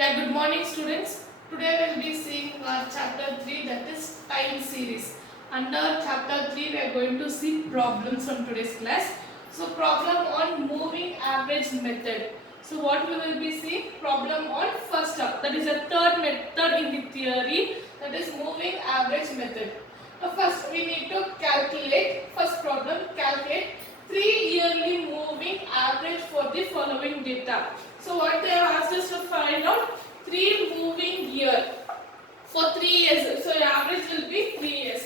Yeah, good morning students. Today we will be seeing our chapter 3, that is time series. Under chapter 3 we are going to see problems from today's class. So problem on moving average method. So what we will be seeing? Problem on first term. That is a third method in the theory, that is moving average method. First we need to calculate, first problem, calculate 3 yearly moving average for the following data. So what they have asked us to find out 3 moving year for 3 years. So your average will be 3 years.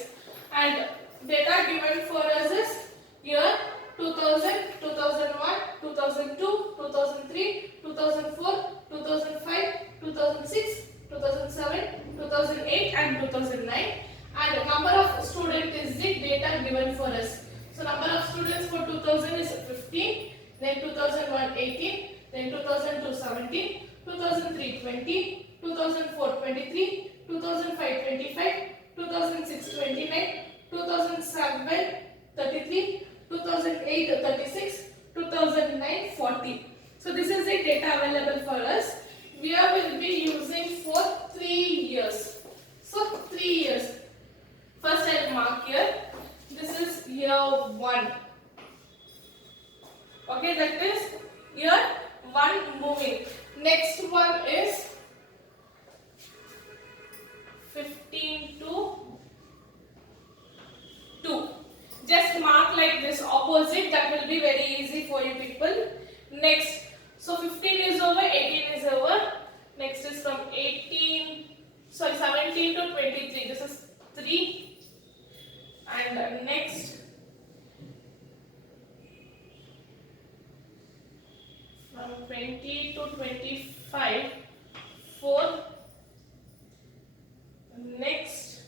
And data given for us is year 2000, 2001, 2002, 2003, 2004, 2005, 2006, 2007, 2008 and 2009. And number of students is the data given for us. So number of students for 2000 is 15, then 2001 18, then 2002 17, 2003 20, 2004 23, 2005 25, 2006 29, 2007 33, 2008 36, 2009 40. So this is the data available for us. We will be using for 3 years. So 3 years. First I will mark here. This is year 1. Okay, that is year 1 moving. Next one is 15 to 2. Just mark like this opposite. That will be very easy for you people. Next. So 15 is over, 18 is over. Next is from 17 to 23. This is 3. And next from 20 to 25, 4. Next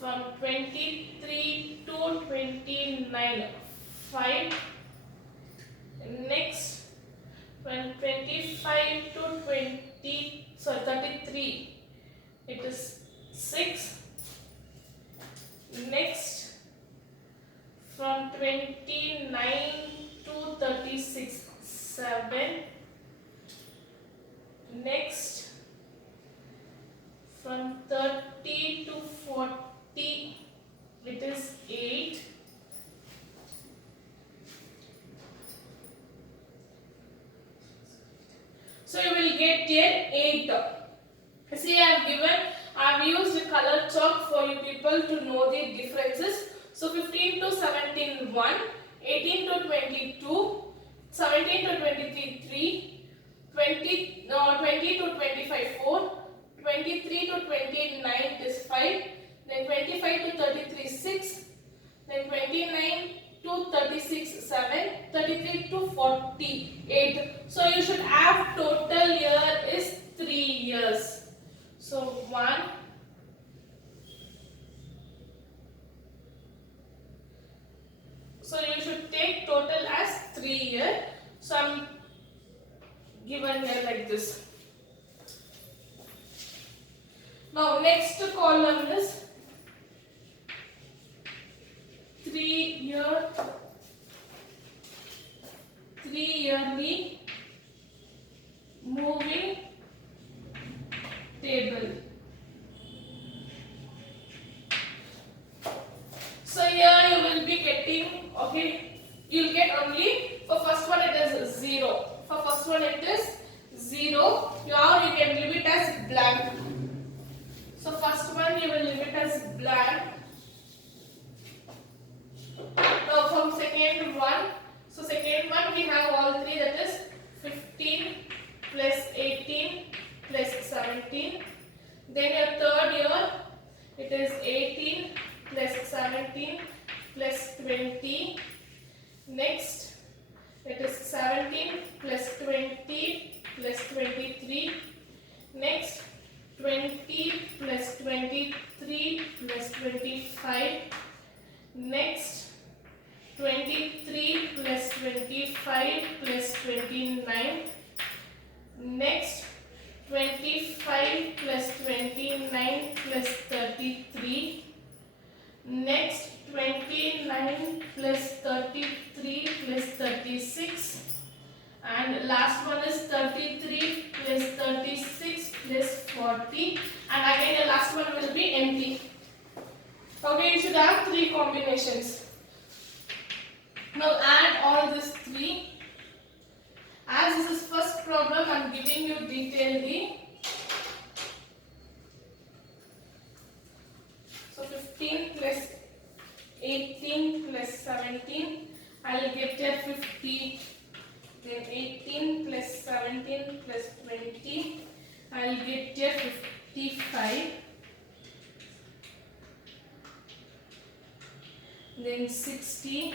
from 23 to 29, 5. Next from 25 to 33, it is 6. Next from 29 to 36, 7. Next from 30 to 40, it is 8. So you will get here 8. See, I have used color chalk for you people to know the differences. So 15 to 17 1, 18 to 22, 17 to 23 3, 20 to 25 4, 23 to 29 is 5, then 25 to 33 6, then 29 to 36 7, 33 to 48. So you should have total year is 3 years. So 1, so you should take total as 3 years. So I am given here like this. Now next column is 3 yearly moving table. So here you will be getting, okay, you will get only, for first one it is 0. For first one it is 0. Here you can leave it as blank. So first one you will leave it as blank. Now from second one, so second one we have all three, that is 15 plus 18 plus 17. Then your third year, it is 18 plus 17 plus 20. Next, it is 17 plus 20 plus 23. Next, 20 plus 23 plus 25. Next, 23 plus 25 plus 29. Next, 25 plus 29 plus 33. Next, 29 plus 33 plus 36. and last one is 33 plus 36 plus 40, and again the last one will be empty. Okay, you should have three combinations. Now add all these three. As this is first problem, I am giving you detailedly. So 15 plus 18 plus 17, I will get a 50. Then 18 plus 17 plus 20, I will get a 55. Then 60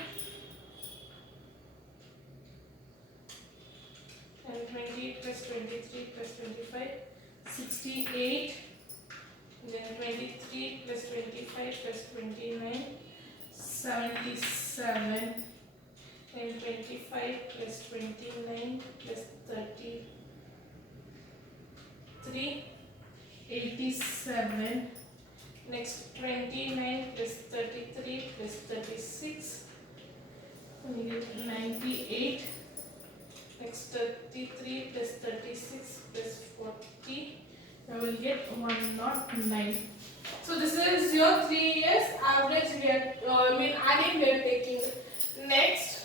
and 20 plus 23 plus 25, 68. Then 23 plus 25 plus 29, 77. And 25 plus 29 plus 33, 87. Next 29 plus 33 plus 36, we get 98. Next 33 plus 36 plus 40, I will get 109. So this is your 3 years average we are, adding we are taking. Next,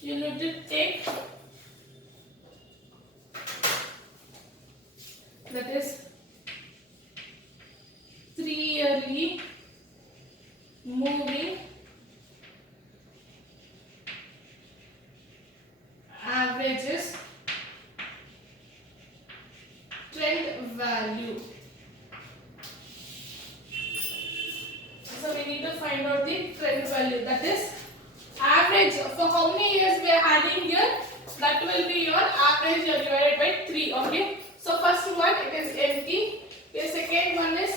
you need to take, that is 3 yearly moving averages trend value. So we need to find out the trend value, that is average. For how many years we are adding here? That will be your average divided by 3. Okay. So first one, it is empty. The second one is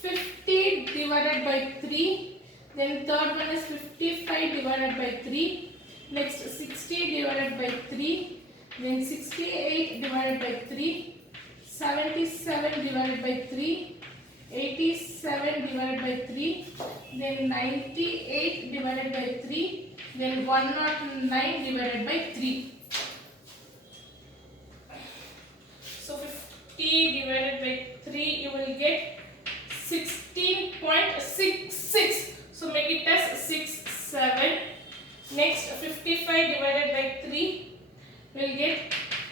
50 divided by 3. Then third one is 55 divided by 3. Next 60 divided by 3. Then 68 divided by 3. 77 divided by 3. 87 divided by 3. Then 98 divided by 3. Then 109 divided by 3. So 50 divided by 3, you will get 16.66. So make it as 67. Next 55 divided by 3 will get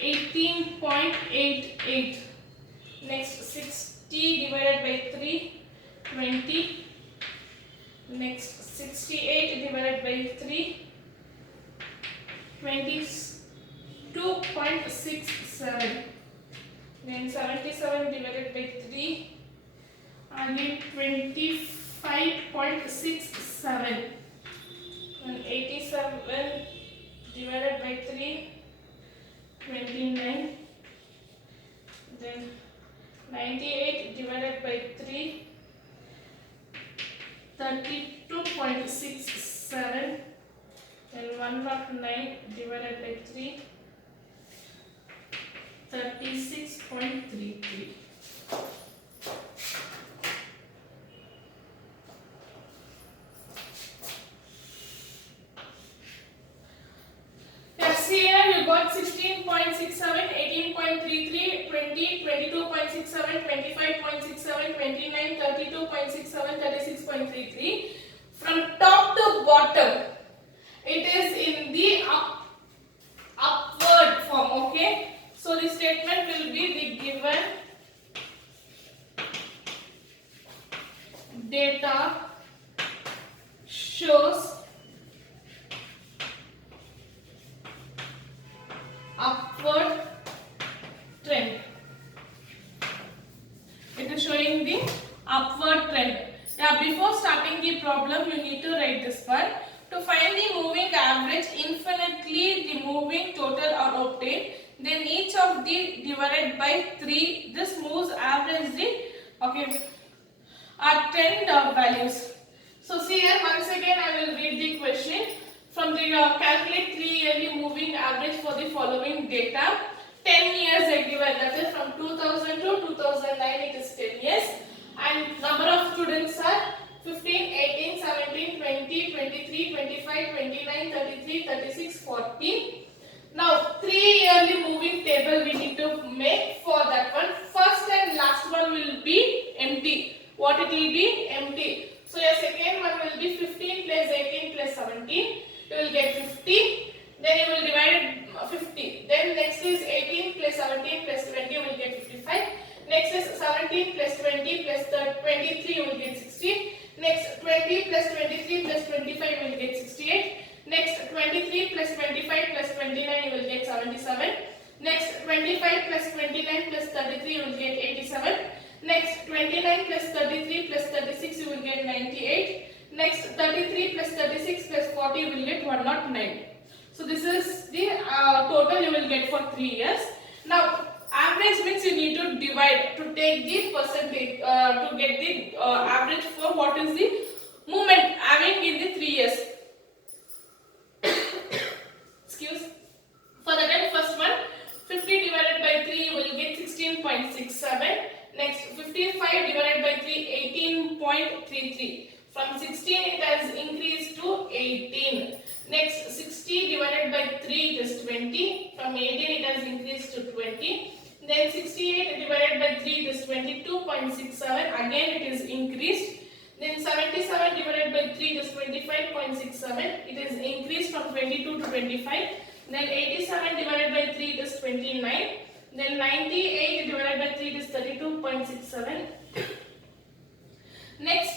18.88. Next 60 divided by 3, 20. Next 68 divided by 3, 22.67. Then 77 divided by 3, again 25.67. And 87 divided by 3, 29. Then 98 divided by 3, 32.67. Then 109 divided by 3, 36.33. Yes, here you got 16.67, 18.33, 20, 22.67, 25.67, 29, 32.67, 36.33. From top to bottom, it is in the upward form. Okay. So the statement will be the given data shows upward trend. It is showing the upward trend. Now before starting the problem, you need to write this one. To find the moving average, infinitely the moving total are obtained. Then each of the divided by 3. This moves average the trend values. So see here, once again I will read the question. From the calculate 3 yearly moving average for the following data. 10 years are given, that is from 2000 to 2009 it is 10 years. And number of students are 15, 18, 17, 20, 23, 25, 29, 33, 36, 40. Now 3 yearly moving table we need to make for that one. First and last one will be empty. What it will be? Empty. So your second one will be 15 plus 18 plus 17. You will get 50. Then you will divide it 50. Then next is 18 plus 17 plus 20, you will get 55. Next is 17 plus 20 plus 23, you will get 60. Next 20 plus 23 plus 25, you will get 68. Next 23 plus 25 plus 29, you will get 77. Next 25 plus 29 plus 33, you will get 87. Next 29 plus 33 plus 36, you will get 98. Next 33 plus 36 plus 40, you will get 109. So this is the total you will get for 3 years. Now average means you need to divide to take the percentage to get the average for what is the movement having in the 3 years. Excuse. For the then first one, 50 divided by 3 you will get 16.67. Next 55 divided by 3, 18.33. From 16 it has increased to 18. Next 60 divided by 3 it is 20. From 18 it has increased to 20. Then 68 divided by 3 it is 22.67. Again it is increased. Then 77 divided by 3 is 25.67. It is increased from 22 to 25. Then 87 divided by 3 is 29. Then 98 divided by 3 is 32.67. Next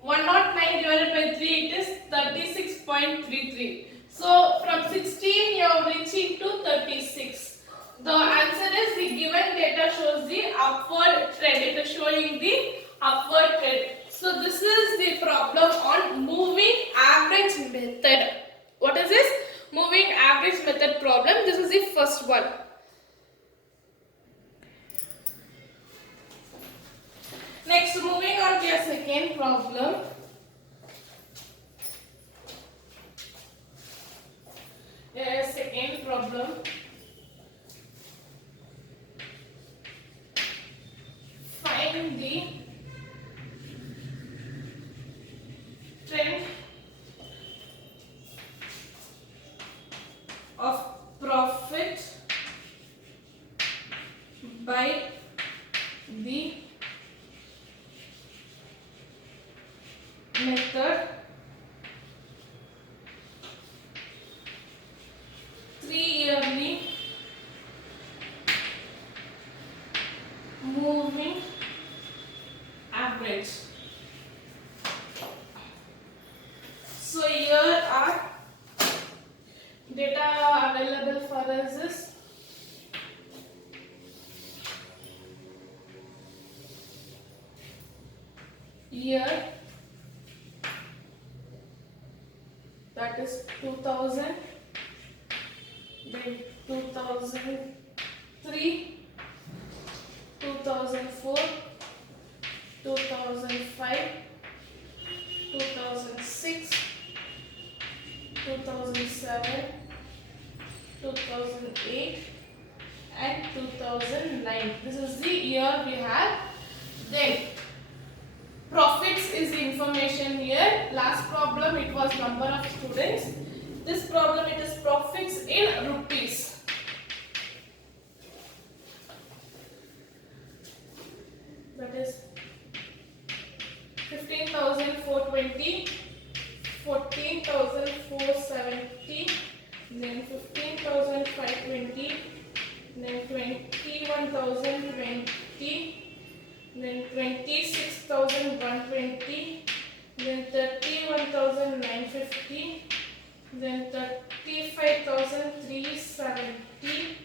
109 divided by 3 it is 36.33. So from 16 you are reaching to 36. The answer is the given data shows the upward trend. It is showing the upward trend. So this is the problem on moving average method. What is this? Moving average method problem. This is the first one. Next, moving on to your second problem. Second problem. Find the trend of profit by the method 3 yearly moving average. So here are data available for us is year, that is 2000, then 2003, 2004, 2005, 2006, 2007, 2008 and 2009. This is the year we have. Then profits is the information here. Last problem it was number of students. This problem it is profits in rupees. That is 15,420, 14,470, then 15,520, then 21,020, then 26,120, then 31,950, then 35,370,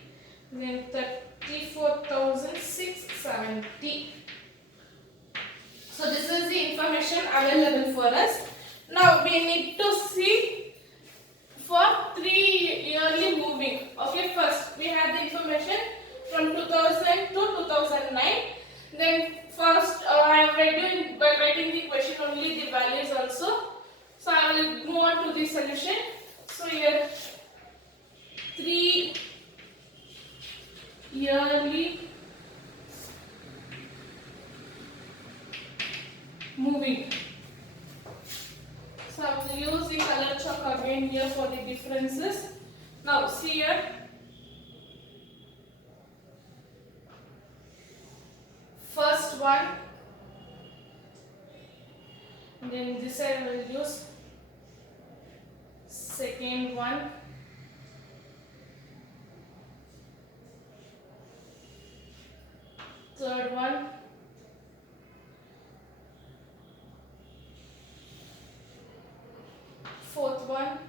then 34,670. So this is the information available for us. Now we need to see for 3 yearly moving. Okay, first we have the information from 2000 to 2009. Then first I am writing by writing the question only the values also. So I will move on to the solution. So here 3 yearly moving. So I will use the color chalk again here for the differences. Now see here. First one, then this I will use second one, third one, fourth one,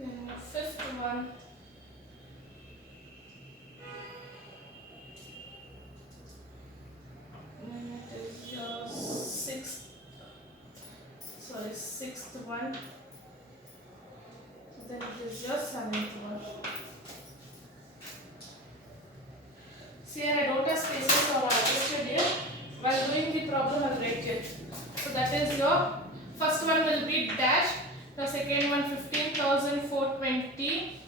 then fifth one, then it is your sixth one, then it is your seventh one. See here, I don't have spaces, so I have adjusted here. While doing the problem, I will write it. So that is your first one will be dash. The second one 15,420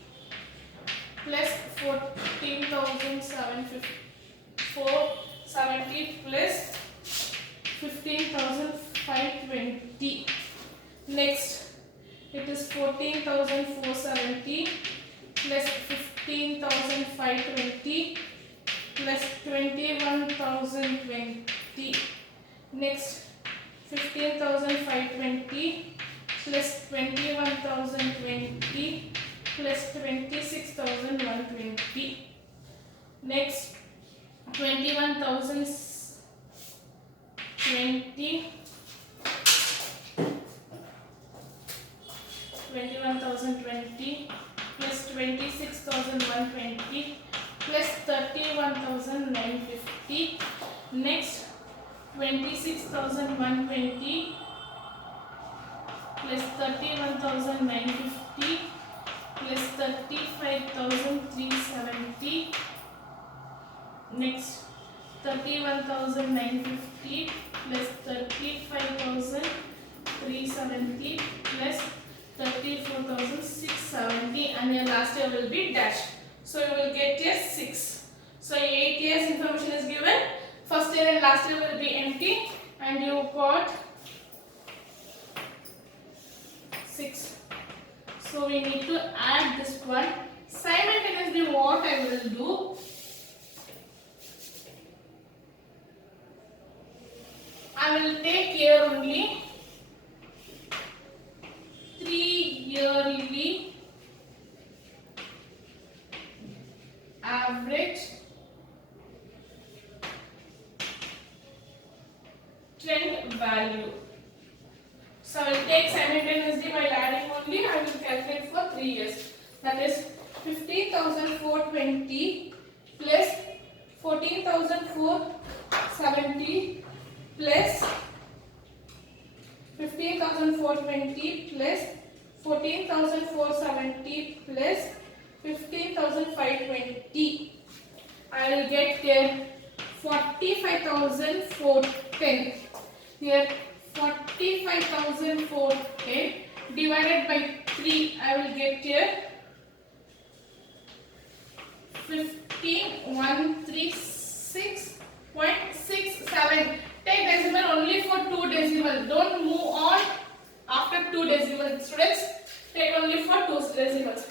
plus 14,770 plus 15,520. Next, it is 14,470 plus 15,520 plus 21,020. Next, 15,520 plus 21,020 plus 26,120. Next, 21,020 plus 26,120 plus 31,950. Next, 26,120 plus 31,950 plus 35,370. Next, 31,950 plus 35,370 plus 34,670, and your last year will be dash. So you will get here 6. So 8 years information is given. First year and last year will be empty, and you got 6. So we need to add this one. Simultaneously, what I will do, I will take here only 3 yearly average trend value. So I will take simultaneously while adding only, I will calculate for 3 years. That is 15,420 plus 14,470 plus 15,420 plus 14,470 plus 15,520. I will get here 45,410. Here 45,410 divided by 3, I will get here 15,136.67. Take decimal only for 2 decimal. Don't move on after 2 decimals. Students, take only for 2 decimals.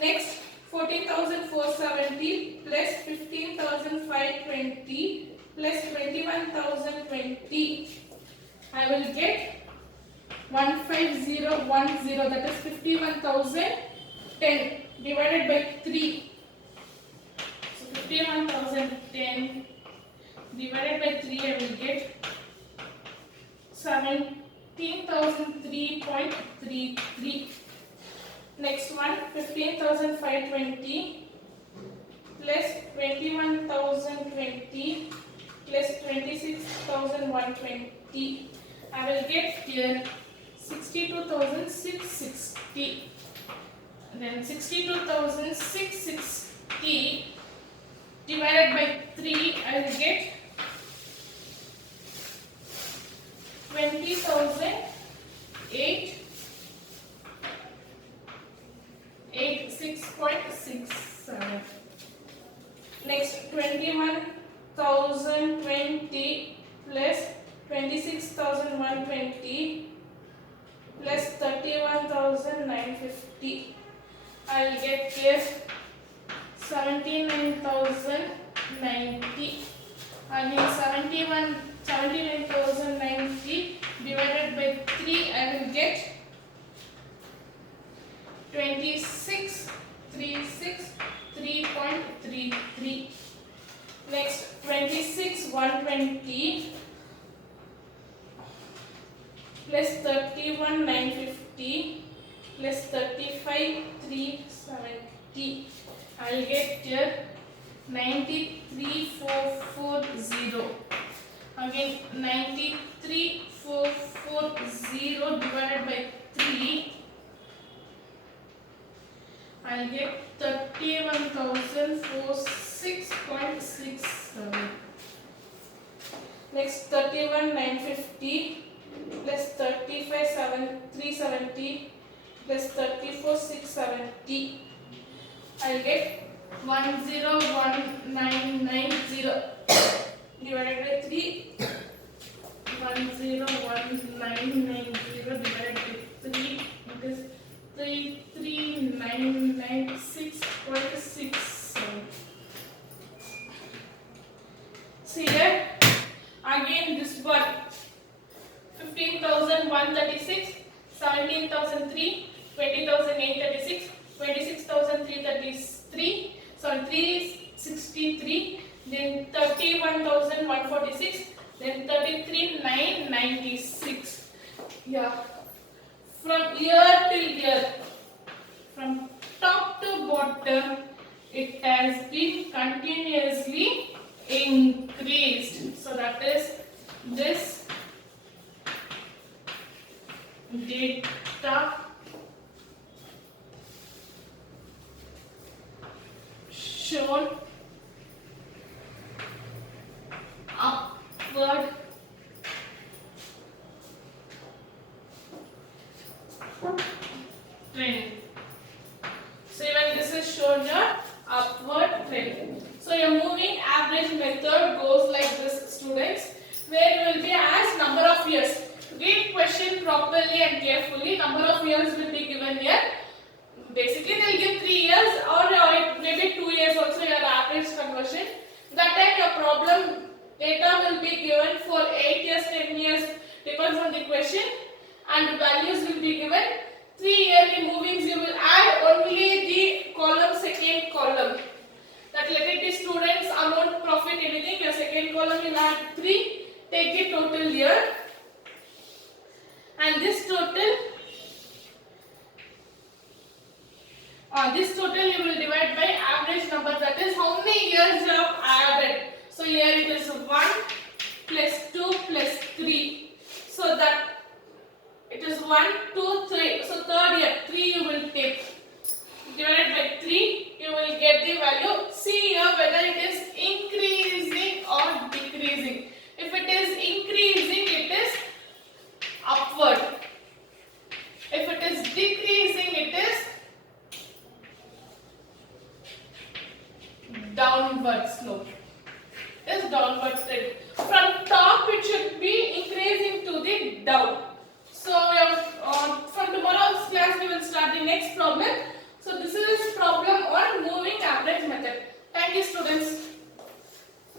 Next, 14,470 plus 15,520 plus 21,020. I will get 15010, that is 51,010 divided by 3. So 51,010 divided by 3, I will get 17,003.33. Next one, 15,520 plus 21,020 plus 26,120. I will get here 62,660. Then 62,660 divided by 3, I will get 20,886.67. Next, 21,020 plus 26,120 plus 31,950. I'll get here 79,090. Again 79,090 divided by 3, I will get 26,363.33. Next 26,120 plus 31,950 plus 35,370. I'll get here 93,440. Again 93,440 divided by 3, I'll get 31,046.67. Next 31,950 plus 35,370 plus 34,670. I'll get 101,990 divided by 3. 101,990 divided by 3, it is 33,996.67. See here, again this one 15,136, 17,003, 20,836, 26,333, sorry 363, then 31,146, then 33,996. Yeah, from year till year, from top to bottom, it has been continuously increased. So that is this data shown upward trend. So even this is shown your upward trend. So your moving average method goes like this, students, where you will be asked number of years. Read question properly and carefully. Number of years will be given here. Basically they will give 3 years or it may be 2 years also your average conversion. That time your problem data will be given for 8 years, 10 years, depends on the question, and values will be given. 3 yearly movings you will add only the column, second column. That let it be students, amount, profit, anything. Your second column will add 3. Take the total year, and this total you will divide by average number, that is how many years you have added. So here it is 1 plus 2 plus 3. So that it is 1, 2, 3. So third year 3 you will take. Divided by 3, you will get the value. See here whether it is increasing or decreasing. If it is increasing, it is upward. If it is decreasing, it is downward slope. It is downward trend. From top, it should be increasing to the down. So from tomorrow's class, we will start the next problem. So this is problem on moving average method. Thank you, students.